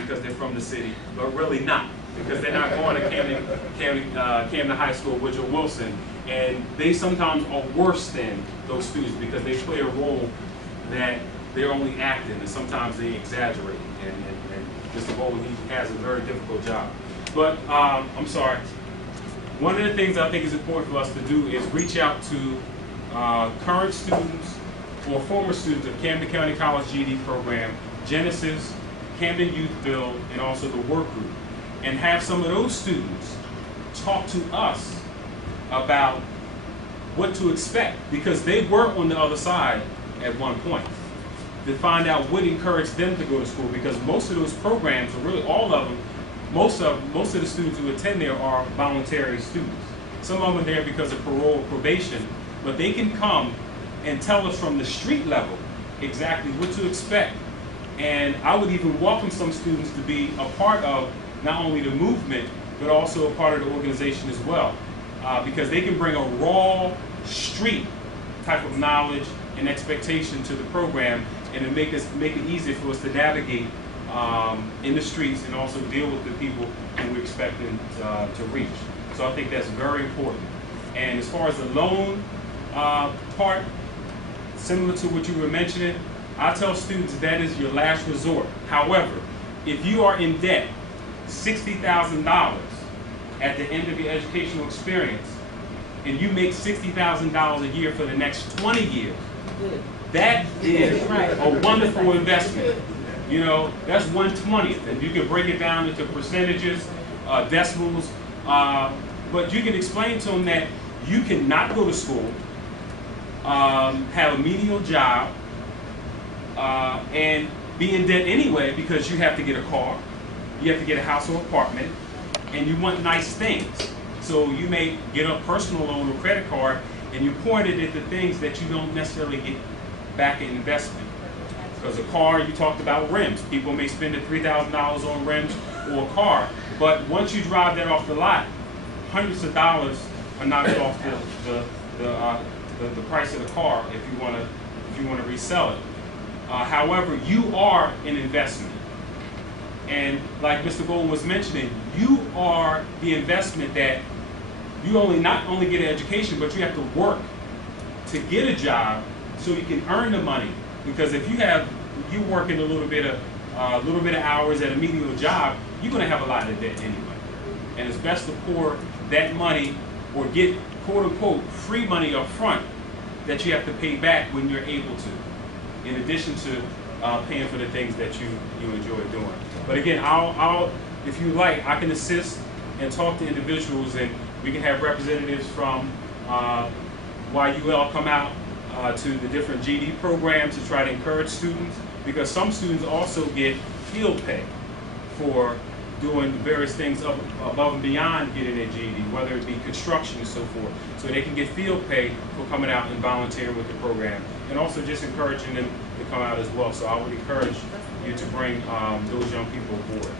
because they're from the city, but really not, because they're not going to Camden High School, Woodrow Wilson, and they sometimes are worse than those students because they play a role that they're only acting, and sometimes they exaggerate, and Mr. Bolden, he has a very difficult job. But, I'm sorry, one of the things I think is important for us to do is reach out to current students or former students of Camden County College GED program, Genesis, Camden Youth Build, and also the work group, and have some of those students talk to us about what to expect, because they were on the other side at one point, to find out what encouraged them to go to school, because most of those programs, or really all of them, most of the students who attend there are voluntary students. Some of them are there because of parole or probation, but they can come and tell us from the street level exactly what to expect. And I would even welcome some students to be a part of not only the movement, but also a part of the organization as well. Because they can bring a raw, street type of knowledge and expectation to the program, and it make it easier for us to navigate in the streets and also deal with the people who we're expecting to reach. So I think that's very important. And as far as the loan part, similar to what you were mentioning, I tell students that is your last resort. However, if you are in debt $60,000 at the end of your educational experience, and you make $60,000 a year for the next 20 years, that is a wonderful investment. You know, that's 1/20th, and you can break it down into percentages, decimals, but you can explain to them that you cannot go to school, have a menial job, and be in debt anyway because you have to get a car, you have to get a house or apartment, and you want nice things. So you may get a personal loan or credit card, and you point it at the things that you don't necessarily get back in investment. Because a car, you talked about rims. People may spend $3,000 on rims or a car, but once you drive that off the lot, hundreds of dollars are knocked off the price of the car if you want to resell it. However, you are an investment. And like Mr. Golden was mentioning, you are the investment that you not only get an education, but you have to work to get a job so you can earn the money. Because if you're working a little bit of hours at a menial job, you're going to have a lot of debt anyway. And it's best to pour that money or get quote unquote free money up front that you have to pay back when you're able to, in addition to paying for the things that you enjoy doing. But again, if you like, I can assist and talk to individuals, and we can have representatives from YUL come out to the different GED programs to try to encourage students, because some students also get field pay for doing various things above and beyond getting their GED, whether it be construction and so forth. So they can get field pay for coming out and volunteering with the program, and also just encouraging them to come out as well. So I would encourage you to bring those young people aboard.